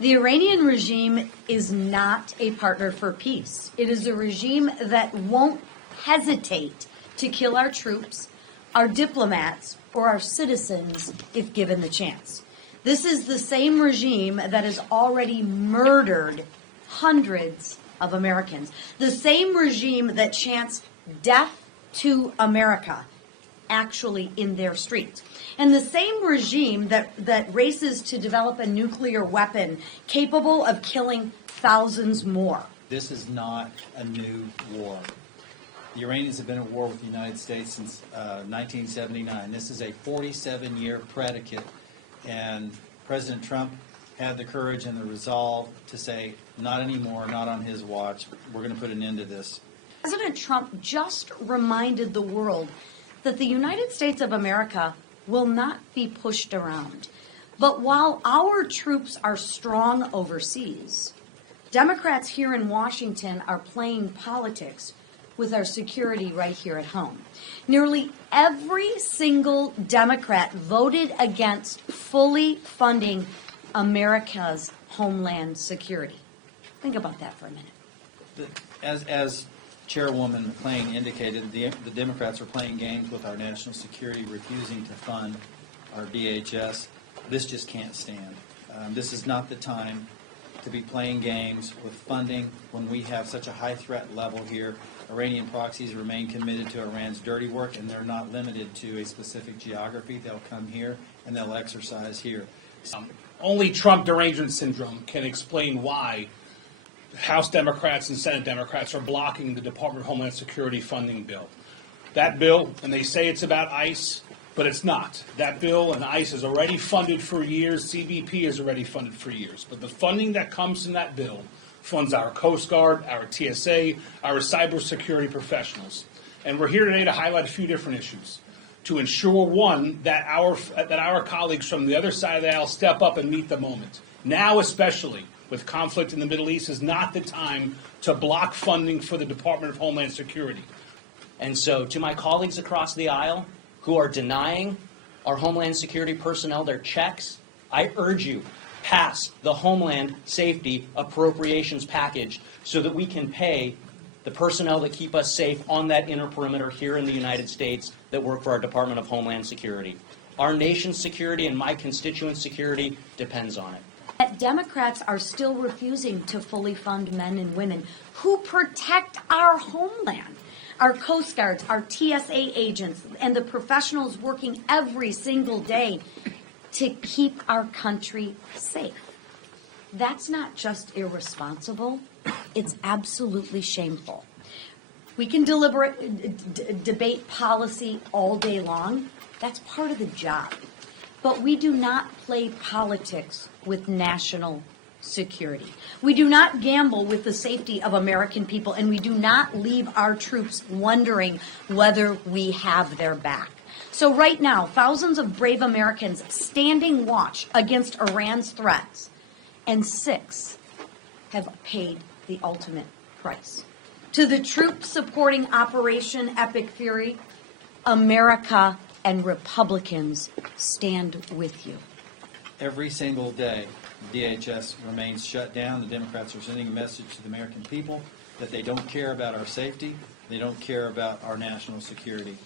The Iranian regime is not a partner for peace. It is a regime that won't hesitate to kill our troops, our diplomats, or our citizens if given the chance. This is the same regime that has already murdered hundreds of Americans. The same regime that chants death to America actually in their streets. And the same regime that races to develop a nuclear weapon capable of killing thousands more. This is not a new war. The Iranians have been at war with the United States since 1979. This is a 47-year predicate, and President Trump had the courage and the resolve to say, not anymore, not on his watch. We're going to put an end to this. President Trump just reminded the world that the United States of America will not be pushed around. But while our troops are strong overseas, Democrats here in Washington are playing politics with our security right here at home. Nearly every single Democrat voted against fully funding America's Homeland Security. Think about that for a minute. As Chairwoman McClain indicated, the Democrats are playing games with our national security, refusing to fund our DHS. This just can't stand. This is not the time to be playing games with funding when we have such a high threat level here. Iranian proxies remain committed to Iran's dirty work, and they're not limited to a specific geography. They'll come here and they'll exercise here. Only Trump derangement syndrome can explain why House Democrats and Senate Democrats are blocking the Department of Homeland Security funding bill. That bill, and they say it's about ICE, but it's not. That bill and ICE is already funded for years. CBP is already funded for years. But the funding that comes from that bill funds our Coast Guard, our TSA, our cybersecurity professionals. And we're here today to highlight a few different issues to ensure, one, that our colleagues from the other side of the aisle step up and meet the moment. Now especially, with conflict in the Middle East, is not the time to block funding for the Department of Homeland Security. And so to my colleagues across the aisle who are denying our Homeland Security personnel their checks, I urge you, pass the Homeland Safety Appropriations package so that we can pay the personnel that keep us safe on that inner perimeter here in the United States that work for our Department of Homeland Security. Our nation's security and my constituents' security depends on it. Yet Democrats are still refusing to fully fund men and women who protect our homeland. Our Coast Guards, our TSA agents, and the professionals working every single day to keep our country safe. That's not just irresponsible, it's absolutely shameful. We can debate policy all day long. That's part of the job. But we do not play politics with national security. We do not gamble with the safety of American people, and we do not leave our troops wondering whether we have their back. So right now, thousands of brave Americans standing watch against Iran's threats, and 6 have paid the ultimate price. To the troops supporting Operation Epic Fury, America and Republicans stand with you. Every single day, DHS remains shut down. The Democrats are sending a message to the American people that they don't care about our safety, they don't care about our national security.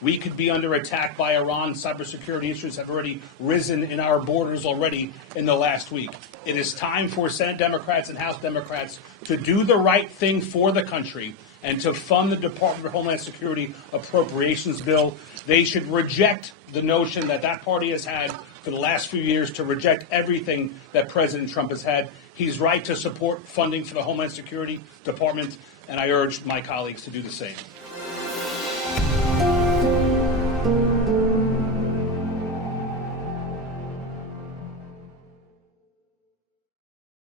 We could be under attack by Iran. Cybersecurity issues have already risen in our borders already in the last week. It is time for Senate Democrats and House Democrats to do the right thing for the country and to fund the Department of Homeland Security appropriations bill. They should reject the notion that that party has had for the last few years to reject everything that President Trump has had. He's right to support funding for the Homeland Security Department, and I urge my colleagues to do the same.